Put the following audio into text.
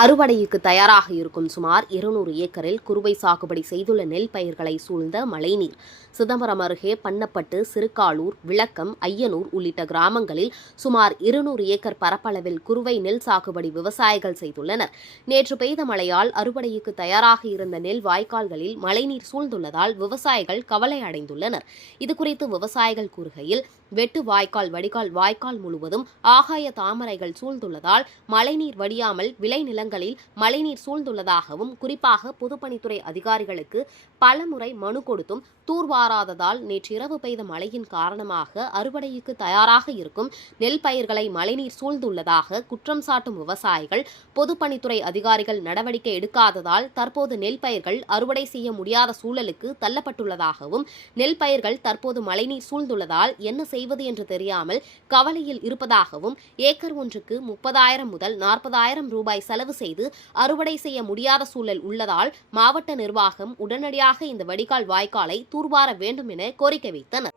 அறுவடைக்கு தயாராக இருக்கும் சுமார் இருநூறு ஏக்கரில் குறுவை சாகுபடி செய்துள்ள நெல் பயிர்களை சூழ்ந்த மழைநீர். சிதம்பரம் அருகே பண்ணப்பட்டு சிறுகாலூர் விளக்கம் ஐயனூர் உள்ளிட்ட கிராமங்களில் சுமார் இருநூறு ஏக்கர் பரப்பளவில் குறுவை நெல் சாகுபடி விவசாயிகள் செய்துள்ளனர். நேற்று பெய்த மழையால் அறுவடைக்கு தயாராக இருந்த நெல் வாய்க்கால்களில் மழைநீர் சூழ்ந்துள்ளதால் விவசாயிகள் கவலை அடைந்துள்ளனர். இதுகுறித்து விவசாயிகள் கூறுகையில் வெட்டு வாய்க்கால் வடிகால் வாய்க்கால் முழுவதும் ஆகாய தாமரைகள் சூழ்ந்துள்ளதால் மழைநீர் வடியாமல் விளைநிலங்களில் மழைநீர் சூழ்ந்துள்ளதாகவும் குறிப்பாக பொதுப்பணித்துறை அதிகாரிகளுக்கு பலமுறை மனு கொடுத்தும் தூர்வாராததால் நேற்றிரவு பெய்த மழையின் காரணமாக அறுவடைக்கு தயாராக இருக்கும் நெல் பயிர்களை மழைநீர் சூழ்ந்துள்ளதாக குற்றம் சாட்டும் விவசாயிகள் பொதுப்பணித்துறை அதிகாரிகள் நடவடிக்கை எடுக்காததால் தற்போது நெல் பயிர்கள் அறுவடை செய்ய முடியாத சூழலுக்கு தள்ளப்பட்டுள்ளதாகவும் நெல் பயிர்கள் தற்போது மழைநீர் சூழ்ந்துள்ளதால் என்ன செய்வது என்று தெரியாமல் கவலையில் இருப்பதாகவும் ஏக்கர் ஒன்றுக்கு முப்பதாயிரம் முதல் நாற்பதாயிரம் ரூபாய் செலவு செய்து அறுவடை செய்ய முடியாத சூழல் உள்ளதால் மாவட்ட நிர்வாகம் உடனடியாக இந்த வடிகால் வாய்க்காலை தூர்வார வேண்டும் என கோரிக்கை வைத்தனர்.